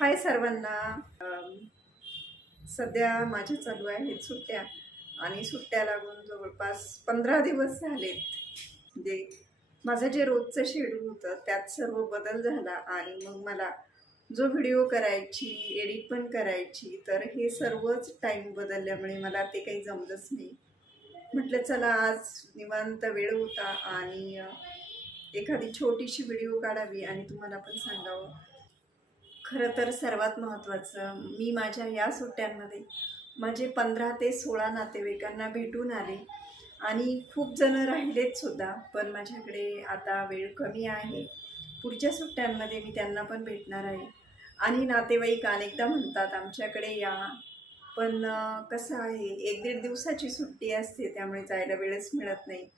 हाय सर्वांना. सध्या माझ्या चालू आहेत सुट्ट्या. आणि सुट्ट्या लागून जवळपास पंधरा दिवस झालेत. म्हणजे माझं जे रोजचं शेड्यूल होतं त्यात सर्व बदल झाला. आणि मग मला जो व्हिडिओ करायची एडिट पण करायची तर हे सर्वच टाईम बदलल्यामुळे मला ते काही जमलंच नाही. म्हटलं चला आज निवांत वेळ होता आणि एखादी छोटीशी व्हिडिओ काढावी आणि तुम्हाला पण सांगावं. खरं तर सर्वात महत्त्वाचं मी माझ्या या सुट्ट्यांमध्ये माझे पंधरा ते सोळा नातेवाईकांना भेटून आले. आणि खूप जणं राहिलेत सुद्धा पण माझ्याकडे आता वेळ कमी आहे. पुढच्या सुट्ट्यांमध्ये मी त्यांना पण भेटणार आहे. आणि नातेवाईक अनेकदा म्हणतात आमच्याकडे या. पण कसं आहे एक दीड दिवसाची सुट्टी असते त्यामुळे जायला वेळच मिळत नाही.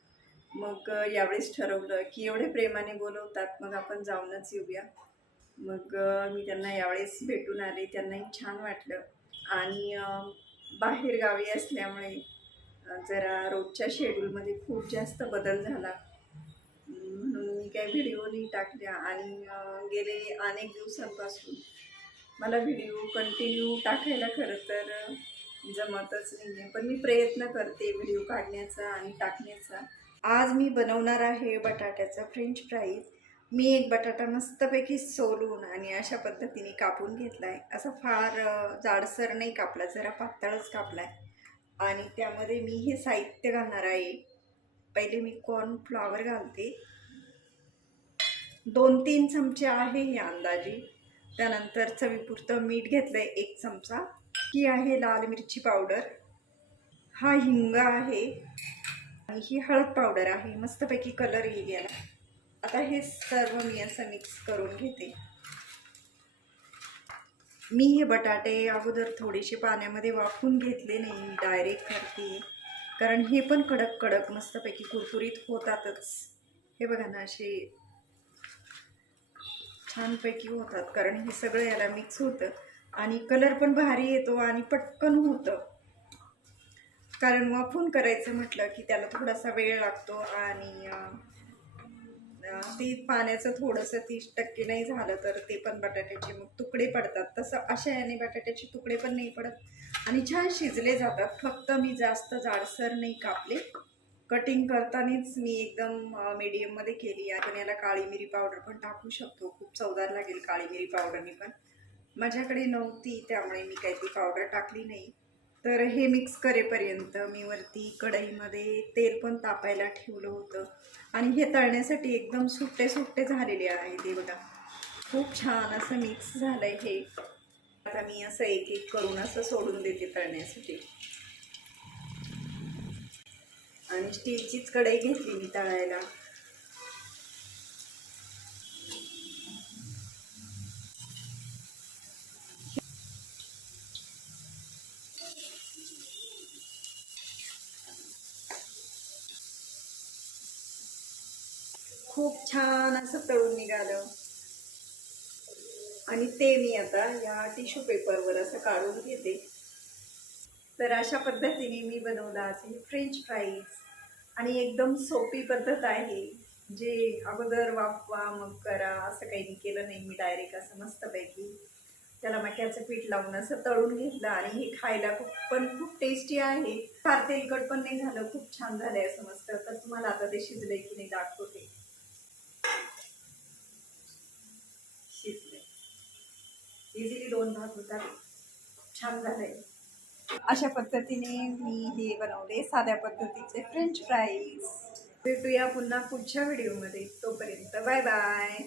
मग यावेळेस ठरवलं की एवढे प्रेमाने बोलवतात मग आपण जाऊनच येऊया. मग मी त्यांना यावेळेस भेटून आले. त्यांनाही छान वाटलं. आणि बाहेरगावी बाहेर गावी असल्यामुळे जरा रोजच्या शेड्यूलमध्ये खूप जास्त बदल झाला. म्हणून मी काही व्हिडिओ नाही टाकल्या. आणि गेले अनेक दिवसांपासून. मला व्हिडिओ कंटिन्यू टाकायला खरं तर जमतच नाही आहे पण मी प्रयत्न करते व्हिडिओ काढण्याचा आणि टाकण्याचा. आज मी बनवणार आहे बटाट्याचा फ्रेंच फ्राईज मी एक बटाटा मस्तपैकी सोलून आणि अशा पद्धतीने कापून घेतला आहे असा फार जाडसर नाही कापला जरा पातळच कापला आहे आणि त्यामध्ये मी हे साहित्य घालणार आहे. पहिले मी कॉर्नफ्लॉवर घालते. दोन तीन चमचे आहे हे अंदाजे. त्यानंतर चवीपुरतं मीठ घेतलं आहे एक चमचा. ही आहे लाल मिरची पावडर. हा हिंग आहे. आणि ही हळद पावडर आहे. मस्तपैकी कलर येईल याला. आता हे सर्व मी असं मिक्स करून घेते. मी हे बटाटे अगोदर थोडेसे पाण्यामध्ये वाफून घेतले नाही डायरेक्ट करते. कारण हे पण कडक कडक मस्तपैकी कुरकुरीत होतातच. हे बघा ना असे छानपैकी होतात. कारण हे सगळं याला मिक्स होतं. आणि कलर पण भारी येतो आणि पटकन होतं. कारण वाफून करायचं म्हटलं की त्याला थोडासा वेळ लागतो आणि ती पाण्याचं थोडंसं तीस टक्के नाही झालं तर ते पण बटाट्याचे मग तुकडे पडतात. तसं अशा याने बटाट्याचे तुकडे पण नाही पडत. आणि छान शिजले जातात. फक्त मी जास्त जाडसर नाही कापले. कटिंग करतानाच मी एकदम मीडियममध्ये केली आपण याला काळी मिरी पावडर पण टाकू शकतो. खूप चवदार लागेल काळी मिरी पावडरनी पण. माझ्याकडे नव्हती त्यामुळे मी काही ती पावडर टाकली नाही. तर हे मिक्स करेपर्यंत मी वरती कढईमध्ये तेल पण तापायला ठेवलं होतं. आणि हे तळण्यासाठी एकदम सुट्टे सुट्टे झालेले आहे ते बघा. खूप छान असं मिक्स झालं आहे हे. आता मी असं एक एक करून असं सोडून देते तळण्यासाठी. आणि स्टीलचीच कढई घेतली मी तळायला. खूप छान असं तळून निघालं. आणि ते मी आता या टिश्यू पेपरवर असं काढून घेते. तर अशा पद्धतीने मी बनवलं आज हे फ्रेंच फ्राईज आणि एकदम सोपी पद्धत आहे. जे अगोदर वापवा मग करा असं काही मी केलं नाही. मी डायरेक्ट असं मस्तपैकी त्याला मक्याचं पीठ लावून असं तळून घेतलं. आणि हे खायला खूप पण खूप टेस्टी आहे. फार तेलकट पण नाही झालं. खूप छान झालंय असं मस्त. तर तुम्हाला आता ते शिजलं की नाही दाखवते शिजले इझिली दोन भाग होतात. छान झालंय. अशा पद्धतीने मी हे बनवले साध्या पद्धतीचे फ्रेंच फ्राईज भेटूया पुन्हा पुढच्या व्हिडिओमध्ये तोपर्यंत बाय बाय